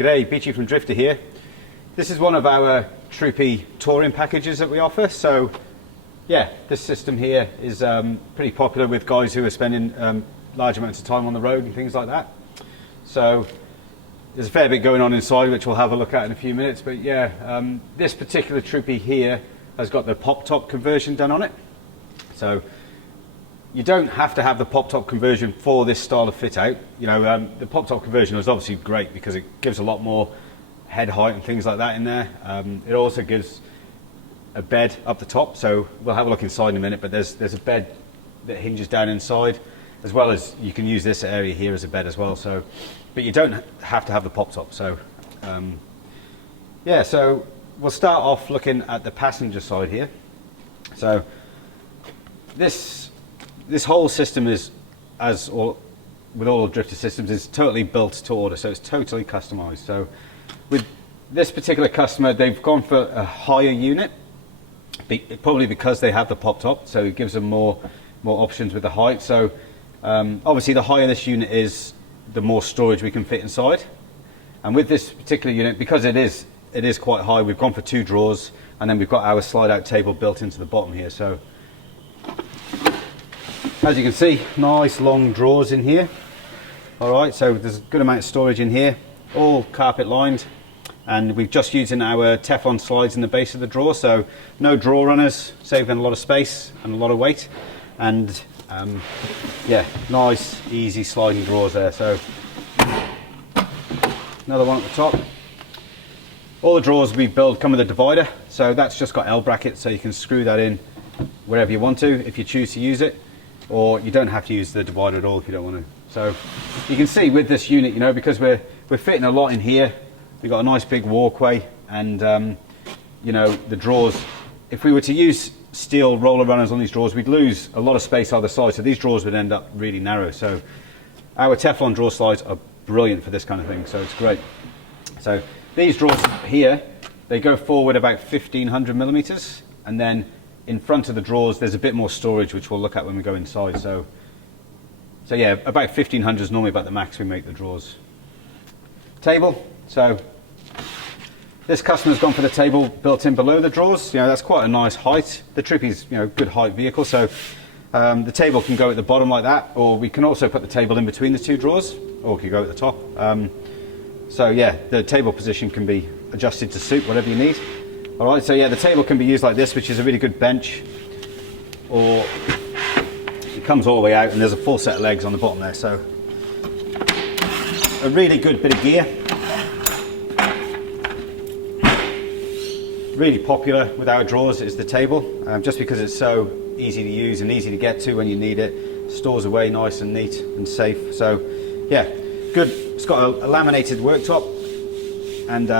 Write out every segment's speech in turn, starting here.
G'day, Beachy from Drifta here. This is one of our Troopy touring packages that we offer. So yeah, this system here is pretty popular with guys who are spending large amounts of time on the road and things like that. So there's a fair bit going on inside, which we'll have a look at in a few minutes. But yeah, this particular Troopy here has got the pop-top conversion done on it. So you don't have to have the pop-top conversion for this style of fit out. You know, the pop-top conversion is obviously great because it gives a lot more head height and things like that in there. It also gives a bed up the top, so we'll have a look inside in a minute, but there's a bed that hinges down inside, as well as you can use this area here as a bed as well. So, but you don't have to have the pop-top. So yeah, so we'll start off looking at the passenger side here. So this whole system is, with all Drifta systems, is totally built to order, so it's totally customized. So with this particular customer, they've gone for a higher unit, probably because they have the pop top, so it gives them more options with the height. So obviously the higher this unit is, the more storage we can fit inside. And with this particular unit, because it is quite high, we've gone for 2 drawers, and then we've got our slide out table built into the bottom here. So as you can see, nice long drawers in here. All right, so there's a good amount of storage in here, all carpet lined, and we've just using our Teflon slides in the base of the drawer, so no drawer runners, saving a lot of space and a lot of weight. And yeah, nice easy sliding drawers there. So another one at the top. All the drawers we build come with a divider, so that's just got L brackets, so you can screw that in wherever you want to if you choose to use it, or you don't have to use the divider at all if you don't want to. So you can see with this unit, you know, because we're fitting a lot in here, we've got a nice big walkway, and you know, the drawers, if we were to use steel roller runners on these drawers, we'd lose a lot of space either side, so these drawers would end up really narrow. So our Teflon drawer slides are brilliant for this kind of thing, so it's great. So these drawers here, they go forward about 1500 millimeters, and then in front of the drawers there's a bit more storage, which we'll look at when we go inside. So yeah, about 1500 is normally about the max we make the drawers. Table, so this customer's gone for the table built in below the drawers. You know, that's quite a nice height. The Troopy's, you know, good height vehicle, so the table can go at the bottom like that, or we can also put the table in between the 2 drawers, or it could go at the top. So yeah, the table position can be adjusted to suit whatever you need. All right, so yeah, the table can be used like this, which is a really good bench, or it comes all the way out and there's a full set of legs on the bottom there. So a really good bit of gear. Really popular with our drawers is the table, just because it's so easy to use and easy to get to when you need it. Stores away nice and neat and safe. So yeah, good. It's got a laminated worktop, and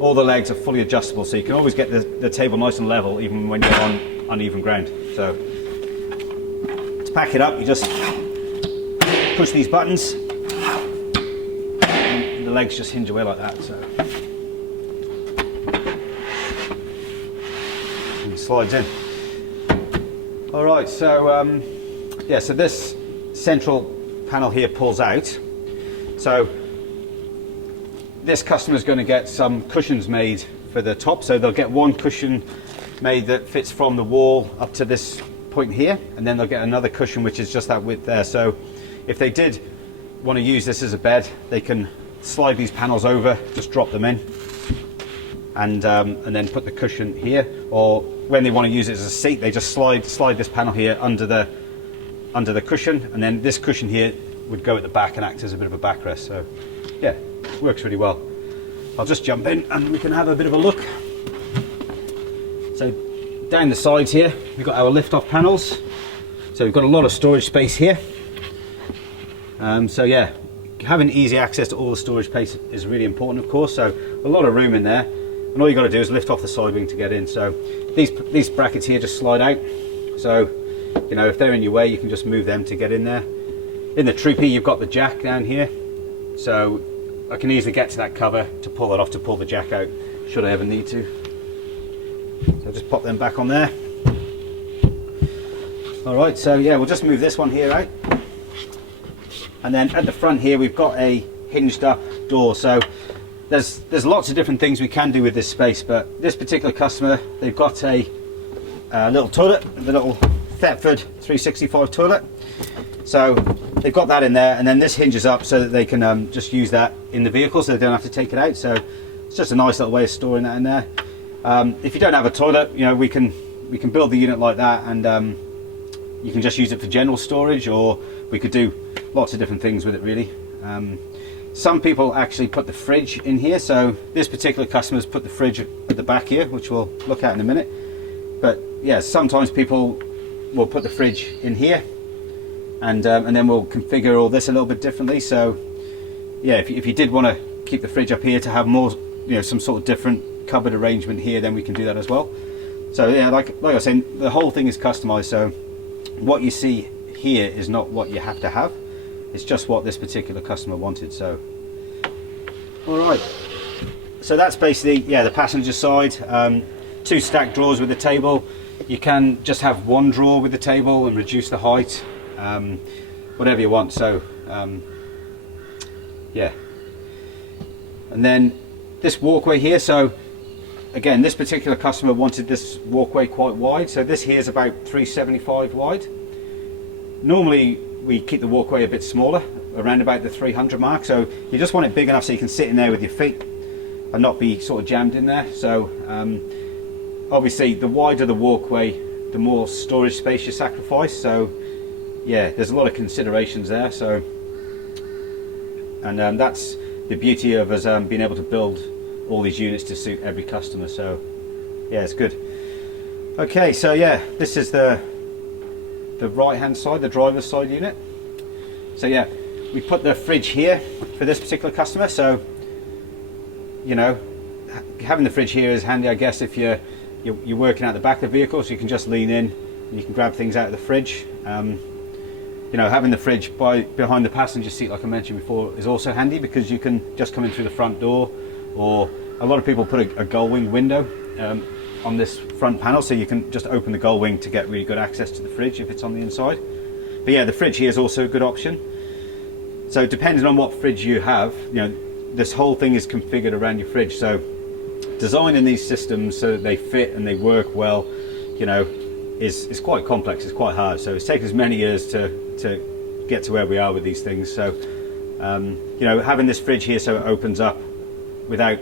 all the legs are fully adjustable, so you can always get the table nice and level even when you're on uneven ground. So to pack it up, you just push these buttons and the legs just hinge away like that. So and it slides in. All right, so yeah, so this central panel here pulls out. So this customer is going to get some cushions made for the top, so they'll get one cushion made that fits from the wall up to this point here, and then they'll get another cushion which is just that width there. So if they did want to use this as a bed, they can slide these panels over, just drop them in, and then put the cushion here, or when they want to use it as a seat, they just slide this panel here under the cushion, and then this cushion here would go at the back and act as a bit of a backrest. So yeah, works really well. I'll just jump in and we can have a bit of a look. So down the sides here, we've got our lift-off panels. So we've got a lot of storage space here. So yeah, having easy access to all the storage space is really important, of course. So a lot of room in there, and all you got to do is lift off the side wing to get in. So these brackets here just slide out. So you know, if they're in your way, you can just move them to get in there. In the Troopy, you've got the jack down here, so I can easily get to that cover to pull that off, to pull the jack out should I ever need to. So I'll just pop them back on there. All right, so yeah, we'll just move this one here out. And then at the front here, we've got a hinged up door. So there's lots of different things we can do with this space, but this particular customer, they've got a little toilet, the little Thetford 365 toilet. So they've got that in there, and then this hinges up so that they can just use that in the vehicle, so they don't have to take it out. So it's just a nice little way of storing that in there. If you don't have a toilet, you know, we can build the unit like that, and you can just use it for general storage, or we could do lots of different things with it really. Some people actually put the fridge in here, so this particular customer's put the fridge at the back here, which we'll look at in a minute. But yeah, sometimes people will put the fridge in here, and then we'll configure all this a little bit differently. So yeah, if you did want to keep the fridge up here to have more, you know, some sort of different cupboard arrangement here, then we can do that as well. So yeah, like I was saying, the whole thing is customized, so what you see here is not what you have to have. It's just what this particular customer wanted. So, all right. So that's basically, yeah, the passenger side. 2 stacked drawers with the table. You can just have 1 drawer with the table and reduce the height, whatever you want. So, yeah. And then this walkway here. So, again, this particular customer wanted this walkway quite wide. So this here is about 375 wide. Normally, we keep the walkway a bit smaller, around about the 300 mark, so you just want it big enough so you can sit in there with your feet and not be sort of jammed in there. So obviously the wider the walkway, the more storage space you sacrifice. So yeah, there's a lot of considerations there. So, and that's the beauty of us being able to build all these units to suit every customer. So yeah, it's good. Okay, so yeah, this is the right hand side, the driver's side unit. So yeah, we put the fridge here for this particular customer. So, you know, having the fridge here is handy, I guess, if you're working out the back of the vehicle, so you can just lean in and you can grab things out of the fridge. You know, having the fridge behind the passenger seat, like I mentioned before, is also handy because you can just come in through the front door, or a lot of people put a gull wing window on this front panel, so you can just open the gull wing to get really good access to the fridge if it's on the inside. But yeah, the fridge here is also a good option. So depending on what fridge you have, you know, this whole thing is configured around your fridge. So designing these systems so that they fit and they work well, you know, is quite complex. It's quite hard. So it's taken us many years to get to where we are with these things. So you know, having this fridge here so it opens up without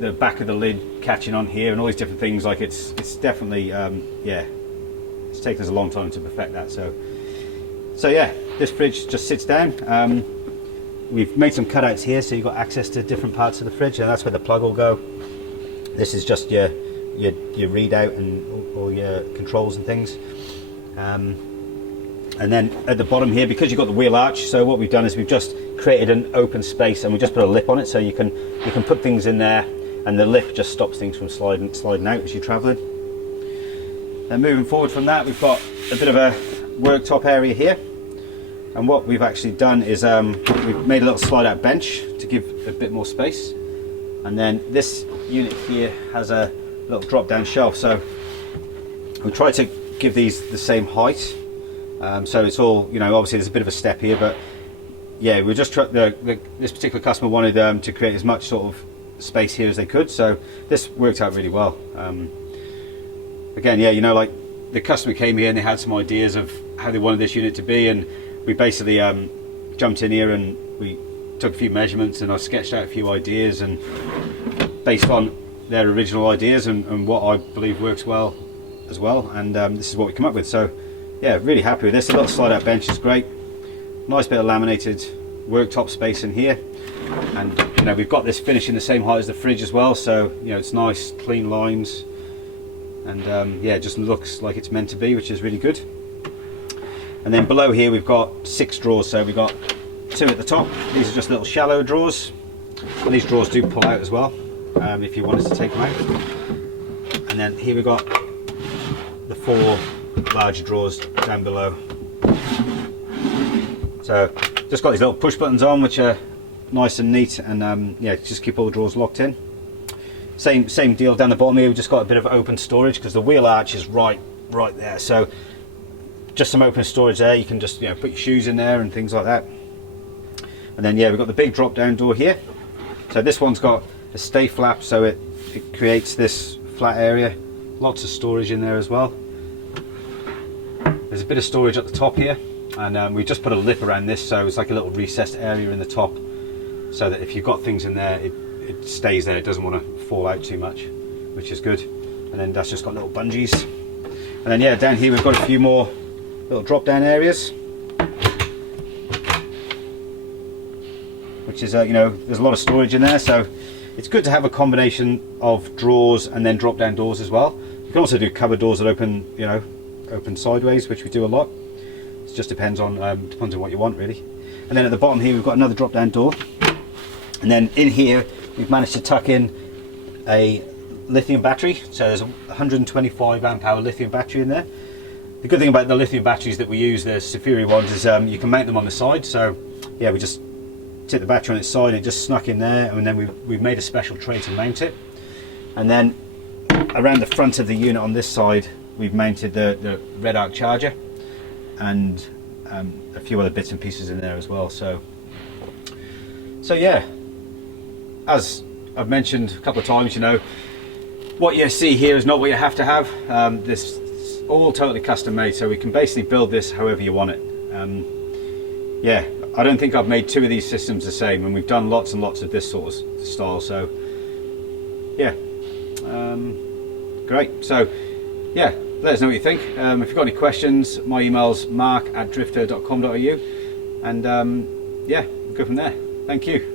the back of the lid catching on here and all these different things, like it's definitely yeah, it's taken us a long time to perfect that. So yeah, this fridge just sits down. We've made some cutouts here so you've got access to different parts of the fridge, and that's where the plug will go. This is just your readout and all your controls and things. And then at the bottom here, because you've got the wheel arch, so what we've done is we've just created an open space and we just put a lip on it, so you can put things in there, and the lip just stops things from sliding out as you're travelling. And moving forward from that, we've got a bit of a worktop area here, and what we've actually done is we've made a little slide out bench to give a bit more space, and then this unit here has a little drop down shelf. So we try to give these the same height, so it's all, you know, obviously there's a bit of a step here, but yeah, we just tried, this particular customer wanted to create as much sort of space here as they could, so this worked out really well. Again, yeah, you know, like the customer came here and they had some ideas of how they wanted this unit to be, and we basically jumped in here and we took a few measurements, and I sketched out a few ideas, and based on their original ideas and what I believe works well as well, and this is what we come up with. So yeah, really happy with this. The little slide out bench is great. Nice bit of laminated worktop space in here, and you know, we've got this finishing the same height as the fridge as well, so you know, it's nice clean lines, and yeah, it just looks like it's meant to be, which is really good. And then below here we've got 6 drawers, so we've got 2 at the top. These are just little shallow drawers, and these drawers do pull out as well if you wanted to take them out. And then here we've got the 4 larger drawers down below. So just got these little push buttons on, which are nice and neat, and yeah, just keep all the drawers locked in. Same deal down the bottom here. We've just got a bit of open storage because the wheel arch is right there, so just some open storage there. You can just, you know, put your shoes in there and things like that. And then yeah, we've got the big drop down door here. So this one's got a stay flap, so it creates this flat area. Lots of storage in there as well. There's a bit of storage at the top here, and we just put a lip around this, so it's like a little recessed area in the top, so that if you've got things in there, it stays there. It doesn't want to fall out too much, which is good. And then that's just got little bungees. And then yeah, down here we've got a few more little drop down areas, which is you know, there's a lot of storage in there, so it's good to have a combination of drawers and then drop down doors as well. You can also do cupboard doors that open, you know, open sideways, which we do a lot. It just depends on what you want, really. And then at the bottom here we've got another drop down door, and then in here we've managed to tuck in a lithium battery. So there's a 125 amp hour lithium battery in there. The good thing about the lithium batteries that we use, the superior ones, is you can mount them on the side. So yeah, we just tip the battery on its side and it just snuck in there, and then we've made a special tray to mount it. And then around the front of the unit on this side we've mounted the red arc charger and a few other bits and pieces in there as well. So yeah, as I've mentioned a couple of times, you know, what you see here is not what you have to have. This is all totally custom made, so we can basically build this however you want it. Yeah, I don't think I've made two of these systems the same, and we've done lots and lots of this sort of style. So yeah, great. So yeah, let us know what you think. If you've got any questions, my email's mark@drifta.com.au, and yeah, we'll go from there. Thank you.